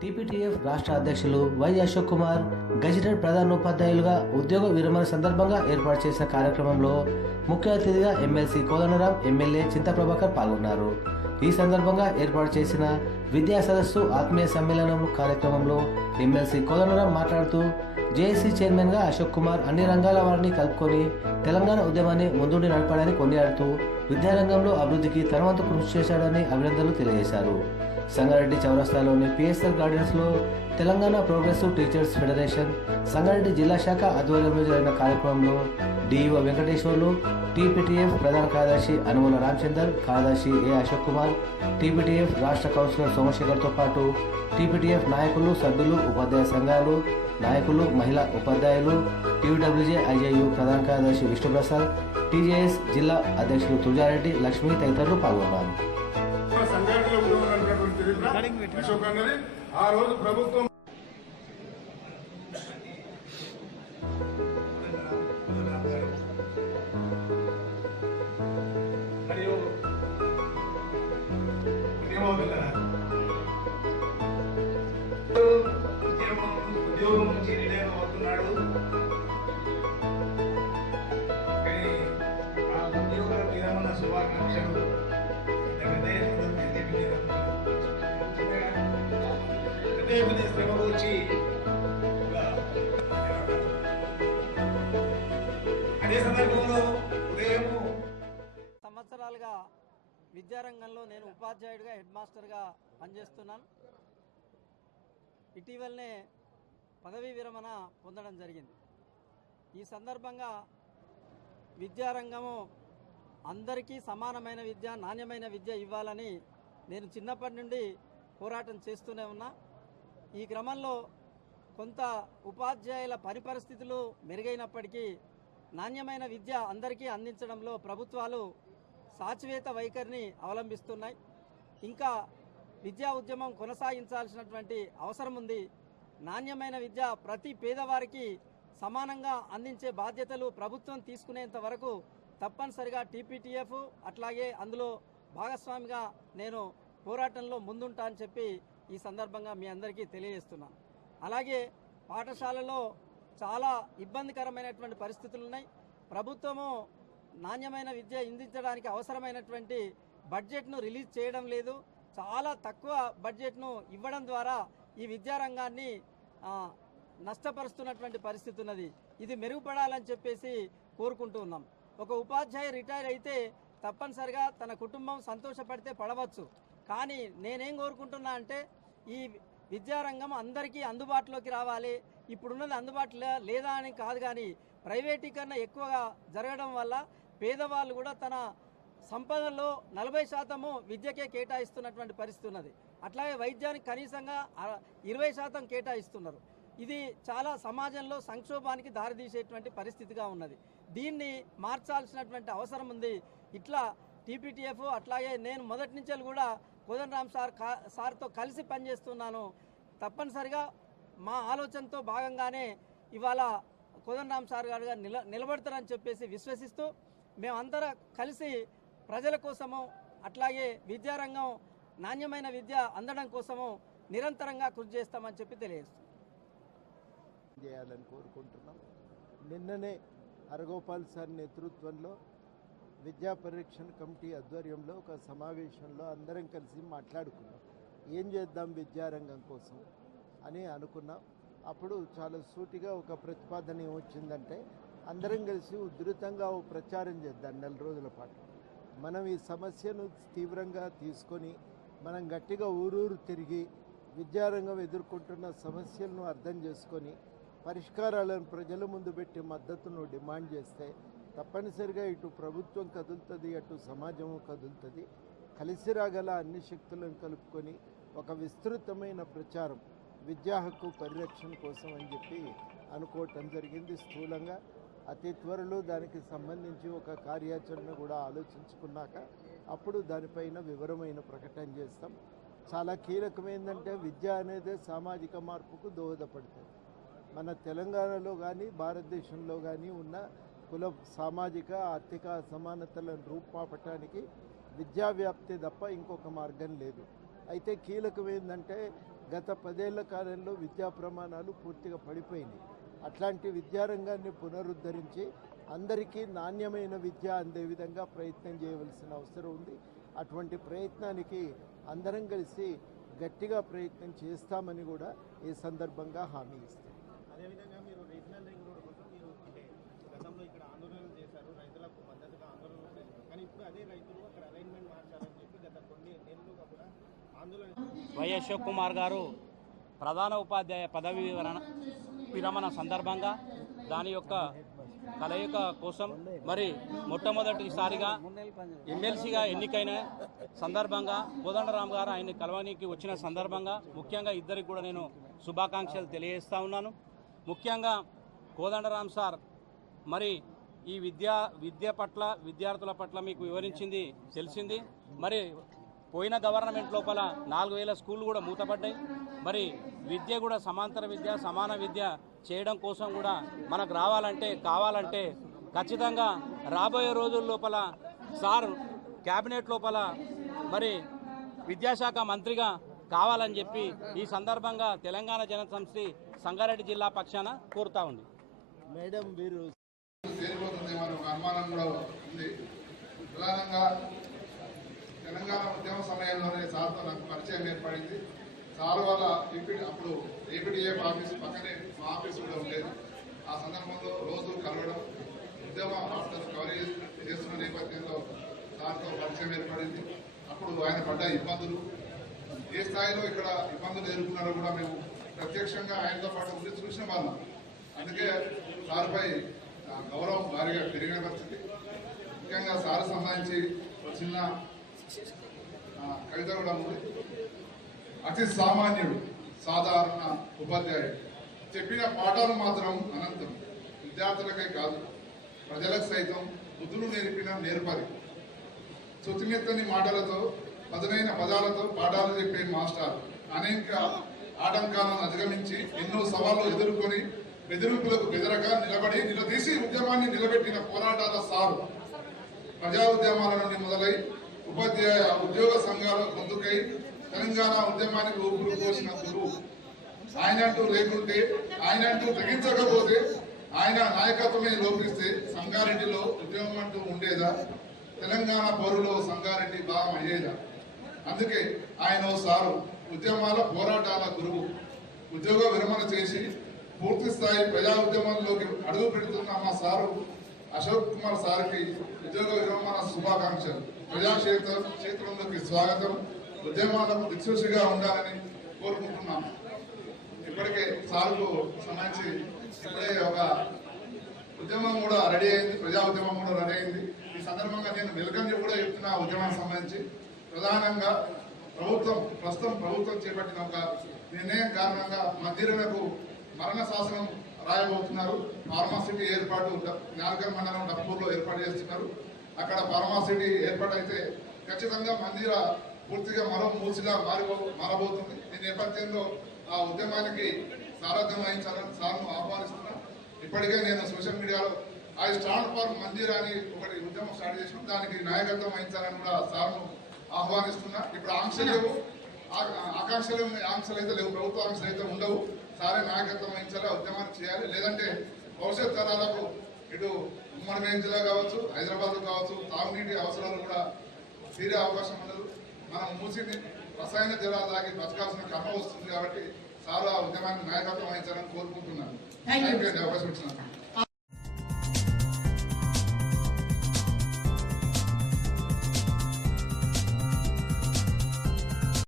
TPTF రాష్ట్ర అధ్యక్షులు Y Ashok Kumar gazetted ప్రధానోపాధ్యాయులుగా ఉద్యోగ విరమణ సందర్భంగా ఏర్పాటు చేసిన కార్యక్రమంలో ముఖ్య అతిథిగా ఎమ్మెల్సీ కోదండరాం ఎమ్మెల్యే చింతప్రభాకర్ పాల్గొన్నారు. ఈ సందర్భంగా ఏర్పాటు చేసిన విద్యా సదస్సు ఆత్మీయ సమ్మేళనం కార్యక్రమంలో ఎమ్మెల్సీ కోదండరాం మాట్లాడుతూ జేఏసీ చైర్మన్గా అశోక్ కుమార్ అన్ని రంగాల వారిని కలుపుకొని తెలంగాణ ఉద్యమాన్ని ముందుండి నడపడాన్ని కొనియాడుతూ విద్యారంగంలో అభివృద్ధికి తనవంతు కృషి చేశాడని అభినందనలు తెలియజేశారు. సంగారెడ్డి చౌరస్తాలోని పిఎస్ఎల్ గార్డెన్స్లో Telangana progressive teachers federation Sangareddy జిల్లా శాఖ ఆధ్వర్యంలో జరిగిన కార్యక్రమంలో డిఈఓ వెంకటేశ్వర్లు టీపీటీఎఫ్ ప్రధాన కార్యదర్శి అనుమల రామచందర్ కార్యదర్శి ఏ అశోక్ కుమార్ టీపీటీఎఫ్ రాష్ట్ర కౌన్సిలర్ సోమశేఖర్తో పాటు టీపీటీఎఫ్ నాయకులు సభ్యులు ఉపాధ్యాయ సంఘాలు నాయకులు మహిళా ఉపాధ్యాయులు టీవీడబ్ల్యూజే ఐజేయు ప్రధాన కార్యదర్శి విష్ణుప్రసాద్ టీజేఎస్ జిల్లా అధ్యక్షులు తుజారెడ్డి లక్ష్మి తదితరులు పాల్గొన్నారు. ఆ రోజు ప్రభుత్వం దేవుని శ్రమ కూర్చి అదే సందర్భంలో ఉదయం సంవత్సరాలుగా విద్యారంగంలో నేను ఉపాధ్యాయుడిగా హెడ్ మాస్టర్గా పనిచేస్తున్నాను. ఇటీవలనే పదవీ విరమణ పొందడం జరిగింది. ఈ సందర్భంగా విద్యారంగము అందరికీ సమానమైన విద్య నాణ్యమైన విద్య ఇవ్వాలని నేను చిన్నప్పటి నుండి పోరాటం చేస్తూనే ఉన్నా. ఈ క్రమంలో కొంత ఉపాధ్యాయుల పని పరిస్థితులు మెరుగైనప్పటికీ నాణ్యమైన విద్య అందరికీ అందించడంలో ప్రభుత్వాలు సాచివేత వైఖరిని అవలంబిస్తున్నాయి. ఇంకా విద్యా ఉద్యమం కొనసాగించాల్సినటువంటి అవసరం ఉంది. నాణ్యమైన విద్య ప్రతి పేదవారికి సమానంగా అందించే బాధ్యతలు ప్రభుత్వం తీసుకునేంత వరకు తప్పనిసరిగా టీపీటీఎఫ్ అట్లాగే అందులో భాగస్వామిగా నేను పోరాటంలో ముందుంటా అని చెప్పి ఈ సందర్భంగా మీ అందరికీ తెలియజేస్తున్నాను అలాగే పాఠశాలలో చాలా ఇబ్బందికరమైనటువంటి పరిస్థితులు ఉన్నాయి. ప్రభుత్వము నాణ్యమైన విద్య అందించడానికి అవసరమైనటువంటి బడ్జెట్ను రిలీజ్ చేయడం లేదు. చాలా తక్కువ బడ్జెట్ను ఇవ్వడం ద్వారా ఈ విద్యారంగాన్ని నష్టపరుస్తున్నటువంటి పరిస్థితి ఉన్నది. ఇది మెరుగుపడాలని చెప్పేసి కోరుకుంటూ ఉన్నాం. ఒక ఉపాధ్యాయ రిటైర్ అయితే తప్పనిసరిగా తన కుటుంబం సంతోషపడితే పడవచ్చు. కానీ నేనేం కోరుకుంటున్నా అంటే ఈ విద్యారంగం అందరికీ అందుబాటులోకి రావాలి. ఇప్పుడున్నది అందుబాటులో లేదా అని కాదు కానీ ప్రైవేటీకరణ ఎక్కువగా జరగడం వల్ల పేదవాళ్ళు కూడా తన సంపదలో నలభై శాతము విద్యకే కేటాయిస్తున్నటువంటి పరిస్థితి ఉన్నది. అట్లాగే వైద్యానికి కనీసంగా ఇరవై శాతం కేటాయిస్తున్నారు. ఇది చాలా సమాజంలో సంక్షోభానికి దారితీసేటువంటి పరిస్థితిగా ఉన్నది. దీన్ని మార్చాల్సినటువంటి అవసరం ఉంది. ఇట్లా టీపీటీఎఫ్ అట్లాగే నేను మొదటి నుంచి కూడా కోదండరామ్ సార్ కా- సార్తో కలిసి పనిచేస్తున్నాను. తప్పనిసరిగా మా ఆలోచనతో భాగంగానే ఇవాళ కోదండరామ్ సార్ గారుగా నిల నిలబడతారని చెప్పేసి విశ్వసిస్తూ మేమందరం కలిసి ప్రజల కోసము అట్లాగే విద్యారంగం నాణ్యమైన విద్య అందడం కోసము నిరంతరంగా కృషి చేస్తామని చెప్పి తెలియజేస్తున్నాం. చేయాలని కోరుకుంటున్నాం. నిన్ననే హరగోపాల్ సార్ నేతృత్వంలో విద్యా పరిరక్షణ కమిటీ ఆధ్వర్యంలో ఒక సమావేశంలో అందరం కలిసి మాట్లాడుకున్నాం. ఏం చేద్దాం విద్యారంగం కోసం అని అనుకున్నాం. అప్పుడు చాలా సూటిగా ఒక ప్రతిపాదన ఏమొచ్చిందంటే అందరం కలిసి ఉధృతంగా ఓ ప్రచారం చేద్దాం నెల రోజుల పాటు. మనం ఈ సమస్యను తీవ్రంగా తీసుకొని మనం గట్టిగా ఊరూరు తిరిగి విద్యారంగం ఎదుర్కొంటున్న సమస్యలను అర్థం చేసుకొని పరిష్కారాలను ప్రజల ముందు పెట్టి మద్దతును డిమాండ్ చేస్తే తప్పనిసరిగా ఇటు ప్రభుత్వం కదులుతుంది అటు సమాజం కదులుతుంది. కలిసి రాగల అన్ని శక్తులను కలుపుకొని ఒక విస్తృతమైన ప్రచారం విద్యా హక్కు పరిరక్షణ కోసం అని చెప్పి అనుకోవటం జరిగింది స్థూలంగా. అతి త్వరలో దానికి సంబంధించి ఒక కార్యాచరణ కూడా ఆలోచించుకున్నాక అప్పుడు దానిపైన వివరమైన ప్రకటన చేస్తాం. చాలా కీలకమైందంటే విద్య అనేది సామాజిక మార్పుకు దోహదపడుతుంది. మన తెలంగాణలో కానీ భారతదేశంలో కానీ ఉన్న కుల సామాజిక ఆర్థిక అసమానతలను రూపుమాపటానికి విద్యా వ్యాప్తి తప్ప ఇంకొక మార్గం లేదు. అయితే కీలకం ఏంటంటే గత పదేళ్ళ కాలంలో విద్యా ప్రమాణాలు పూర్తిగా పడిపోయినాయి. అట్లాంటి విద్యారంగాన్ని పునరుద్ధరించి అందరికీ నాణ్యమైన విద్య అందే విధంగా ప్రయత్నం చేయవలసిన అవసరం ఉంది. అటువంటి ప్రయత్నానికి అందరం కలిసి గట్టిగా ప్రయత్నం చేస్తామని కూడా ఈ సందర్భంగా హామీ ఇస్తాం అదేవిధంగా మీరు రీజనల్ రింగ్ రోడ్ కోసం మీరు అంటే గతంలో ఇక్కడ ఆందోళనలు చేశారు రైతులకు మద్దతుగా ఆందోళనలు చేశారు కానీ ఇప్పుడు అదే రైతులు అక్కడ అలైన్మెంట్ మార్చాలని చెప్పి గత కొన్ని నెలలుగా కూడా ఆందోళన వై అశోక్ కుమార్ గారు ప్రధాన ఉపాధ్యాయ పదవి వివరణ విరమణ సందర్భంగా దాని యొక్క కలయిక కోసం మరి మొట్టమొదటిసారిగా ఎమ్మెల్సీగా ఎన్నికైన సందర్భంగా కోదండరామ్ గారు ఆయన కలవనీకి వచ్చిన సందర్భంగా ముఖ్యంగా ఇద్దరికి కూడా నేను శుభాకాంక్షలు తెలియజేస్తా ఉన్నాను. ముఖ్యంగా కోదండరామ్ సార్ మరి ఈ విద్యా విద్య పట్ల విద్యార్థుల పట్ల మీకు వివరించింది తెలిసింది. మరి పోయిన గవర్నమెంట్ లోపల నాలుగు వేల స్కూళ్ళు కూడా మూతపడ్డాయి. మరి విద్య కూడా సమాంతర విద్య సమాన విద్య చేయడం కోసం కూడా మనకు రావాలంటే కావాలంటే ఖచ్చితంగా రాబోయే రోజుల లోపల సార్ క్యాబినెట్ లోపల మరి విద్యాశాఖ మంత్రిగా కావాలని చెప్పి ఈ సందర్భంగా తెలంగాణ జనసంస్థి సంగారెడ్డి జిల్లా పక్షాన కోరుతా ఉంది. మేడం మీరు అనుమానం కూడా ఉంది ప్రధానంగా తెలంగాణ ఉద్యమ సమయంలోనే సార్తో నాకు పరిచయం ఏర్పడింది. సార్ వాళ్ళ డిప్యూటీ అప్పుడు ఏపీటీఏ ఆఫీస్ పక్కనే మా ఆఫీస్ కూడా ఉండేది. ఆ సందర్భంలో రోజు కలవడం ఉద్యమ వార్తలు కవరేజ్ చేస్తున్న నేపథ్యంలో సార్తో పరిచయం ఏర్పడింది. అప్పుడు ఆయన పడ్డ ఇబ్బందులు ఏ స్థాయిలో ఇక్కడ ఇబ్బందులు ఎదుర్కొన్నారో కూడా మేము ప్రత్యక్షంగా ఆయనతో పాటు ఉండి చూసిన వాళ్ళం. అందుకే సార్పై ఆ గౌరవం భారీగా పెరిగిన పరిస్థితి. ముఖ్యంగా సార్ సంబంధించి ఒక చిన్న ఆ, కవిత కూడా ఉంది అతి సామాన్యుడు సాధారణ ఉపాధ్యాయుడు. చెప్పిన పాఠాలు మాత్రం అనంతం. విద్యార్థులకే కాదు ప్రజలకు సైతం బుద్ధులు నేర్పిన నేర్పరి. శుతిమెత్తని మాటలతో పదునైన పదాలతో పాఠాలు చెప్పే మాస్టర్ అనేక ఆటంకాలను అధిగమించి ఎన్నో సవాళ్ళు ఎదుర్కొని బెదిరింపులకు బెదరక నిలబడి నిలదీసి ఉద్యమాన్ని నిలబెట్టిన పోరాటాల సారు. ప్రజా ఉద్యమాల నుండి మొదలై ఉపాధ్యాయ ఉద్యోగ సంఘాల ముందుకై తెలంగాణ ఉద్యమానికి ఊపిరి పోసిన గురువు ఆయన అంటూ లేకుంటే ఆయన అంటూ తగ్గించకపోతే ఆయన నాయకత్వమే లోపిస్తే సంగారెడ్డిలో ఉద్యమం అంటూ ఉండేదా? తెలంగాణ పౌరులో సంగారెడ్డి భాగం అయ్యేదా? అందుకే ఆయన సారు ఉద్యమాల పోరాటాల గురువు. ఉద్యోగ విరమణ చేసి పూర్తి స్థాయి ప్రజా ఉద్యమంలోకి అడుగు పెడుతున్న మా సారు అశోక్ కుమార్ సార్కి ఉద్యోగ విరమణ శుభాకాంక్షలు. ప్రజాక్షేత్ర క్షేత్రంలోకి స్వాగతం ఉద్యమాలకు దిక్సూచిగా ఉండాలని కోరుకుంటున్నాను. ఇప్పటికే సార్కు సంబంధించి ఇప్పుడే ఒక ఉద్యమం కూడా రెడీ అయింది ప్రజా ఉద్యమం కూడా రెడీ అయింది. ఈ సందర్భంగా నేను వెల్కమ్ కూడా చెప్తున్నా ఉద్యమానికి సంబంధించి. ప్రధానంగా ప్రభుత్వం ప్రస్తుతం ప్రభుత్వం చేపట్టిన ఒక నిర్ణయం కారణంగా మందిరులకు మరణ శాసనం రాయబోతున్నారు. ఫార్మాసిటీ ఏర్పాటు జ్ఞానకర్ మండలం డబ్బూర్లో ఏర్పాటు చేస్తున్నారు. అక్కడ ఫార్మాసిటీ ఏర్పాటు అయితే ఖచ్చితంగా మందిర పూర్తిగా మరో మూసిగా మారిపో మారబోతుంది. ఈ నేపథ్యంలో ఆ ఉద్యమానికి సారథ్యం వహించాలని సార్ను ఆహ్వానిస్తున్నా. ఇప్పటికే నేను సోషల్ మీడియాలో ఐ స్టాండ్ ఫర్ మందిర్ అని ఒకటి ఉద్యమం స్టార్ట్ చేసిన. దానికి నాయకత్వం వహించాలని కూడా సార్ను ఆహ్వానిస్తున్నా. ఇప్పుడు ఆంక్షలు లేవు. ఆ- ఆకాంక్షలు ఆంక్షలు అయితే లేవు. ప్రభుత్వ ఆంక్షలు అయితే ఉండవు. సారే నాయకత్వం వహించాలి? ఉద్యమాన్ని చేయాలి. లేదంటే భవిష్యత్ తరాలకు ఇటు ఉమ్మడి మేం జిల్లా కావచ్చు హైదరాబాద్ కావచ్చు తాగునీటి అవసరాలు కూడా తీరే అవకాశం ఉండదు. మనం మూసిని రసాయన జలాలు తాగి బతకాల్సిన కర్మ వస్తుంది కాబట్టి సారు ఆ ఉద్యమాన్ని నాయకత్వం వహించాలని కోరుకుంటున్నాను. అవకాశం ఇచ్చినందుకు.